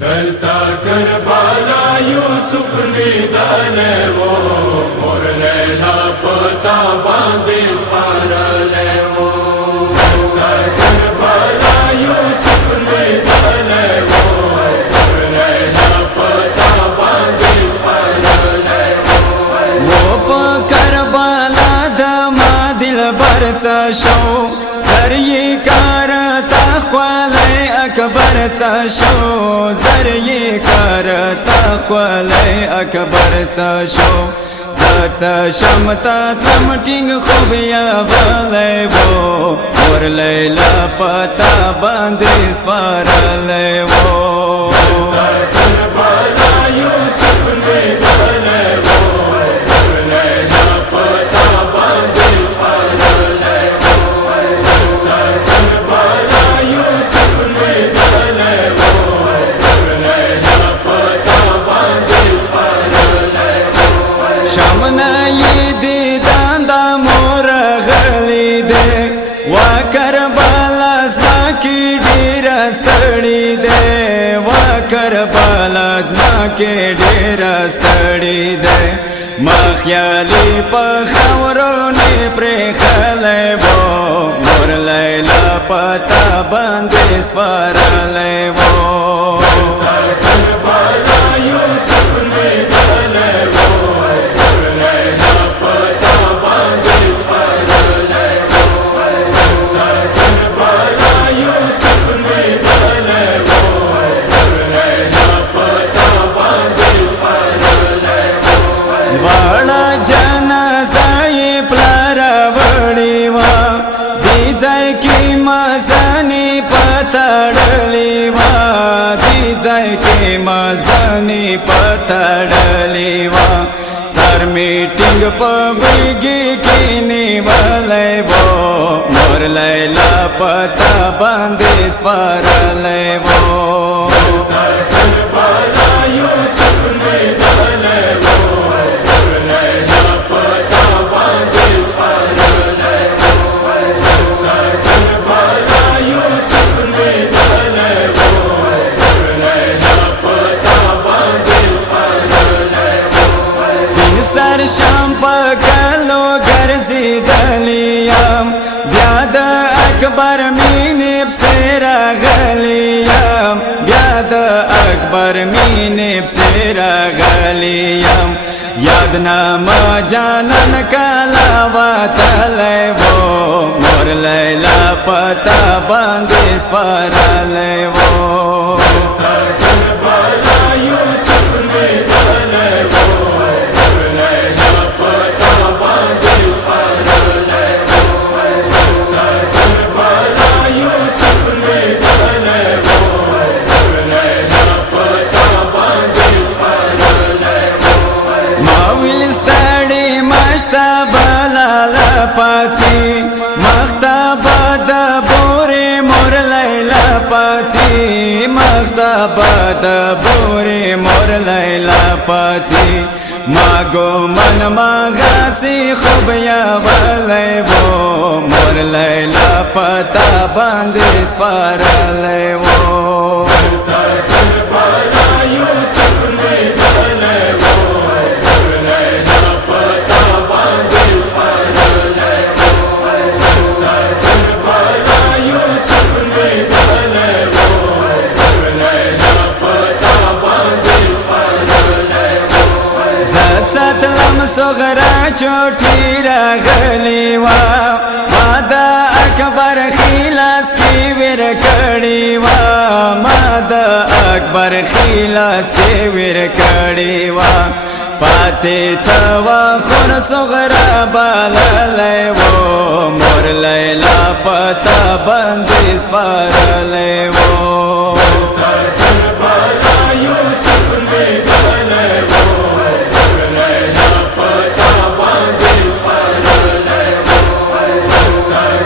دلتا کربلا یوسف لیدلے وہ مور لیلا پتا باندې سپارلے وہ دلتا کربلا یوسف لیدلے وہ مور لیلا پتا باندې سپارلے وہ پا کربلا دما دل برڅ شو زرئی کارتا خوالی اکبر څه شو زرئی کارتا خوالی اکبر څه شو څه شمتا تم ټینګ خوب یا بلای وو ور لیلا پتا باندې سپارلای وو کربلا یوسف لیدلے وہ مور لیلا پتا باندې سپارلے کربلا یوسف لیدلے وہ مور لیلا پتا باندې سپارلے شامنا یی دیدان دا مور غلی دے وا کربلا زما کی ډیر ستړی دے وا کربلا زما کی ډیر ستړی دے ما خیالی په خاورو نه پرې خلای وو مور لیلا پتا باندې سپارلای وو کربلا یوسف لیدلے وہ مور لیلا پتا باندې سپارلے کربلا یوسف لیدلے وہ مور لیلا پتا باندې سپارلے واړه جنازه یې پلار وړي وا دې ځای کې مزنې پتاړلې وا دې ځای کې مزنې پتاړلې وا سر میټینګ په بیګي کې نیولای وو مور لیلا پتا باندې سپارلای وو کربلا یوسف لیدلے وہ مور لیلا پتا باندې سپارلے کربلا یوسف لیدلے وہ مور لیلا پتا باندې سپارلے سپین سر شام پکلو ګرځېدلیم بیا د اکبر مینې پسې راغلیم بیا د اکبر مینې پسې راغلیم یادنامه جانان کله وتلی وو مور لیلا پتا باندې سپارلی وو کربلا یوسف لیدلے وہ مور لیلا پتا باندې سپارلے کربلا یوسف لیدلے وہ مور لیلا پتا باندې سپارلے ما ویل ستړی مشته بلاله پاڅي مخته به د بورې مور لیلا پاڅي مخته به د بورې مور لیلا پاڅي ما ګومن مغاسي خوب یا ولی وو مور لیلا پتا باندې سپارلی وو کربلا یوسف لیدلے وہ مور لیلا پتا باندې سپارلے کربلا یوسف لیدلے وہ مور لیلا پتا باندې سپارلے زتلم صغرا چوټی راغلی وا ما د اکبر خلاص کی ور کړي وا ما د اکبر خلاص کی ور کړي وا پاتې څوا خور صغرا باللای وو مور لیلا پتا باندې سپارلای وو کربلا یوسف لیدلے وہ مور لیلا پتا باندې سپارلے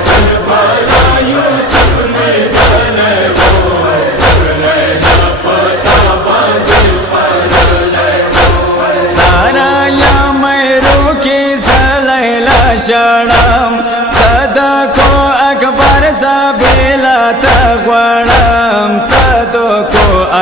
کربلا یوسف لیدلے وہ مور لیلا پتا باندې سپارلے سارا یا مېرو کې زلیلا شړم صدقو اکبر زبیلا ته غواړم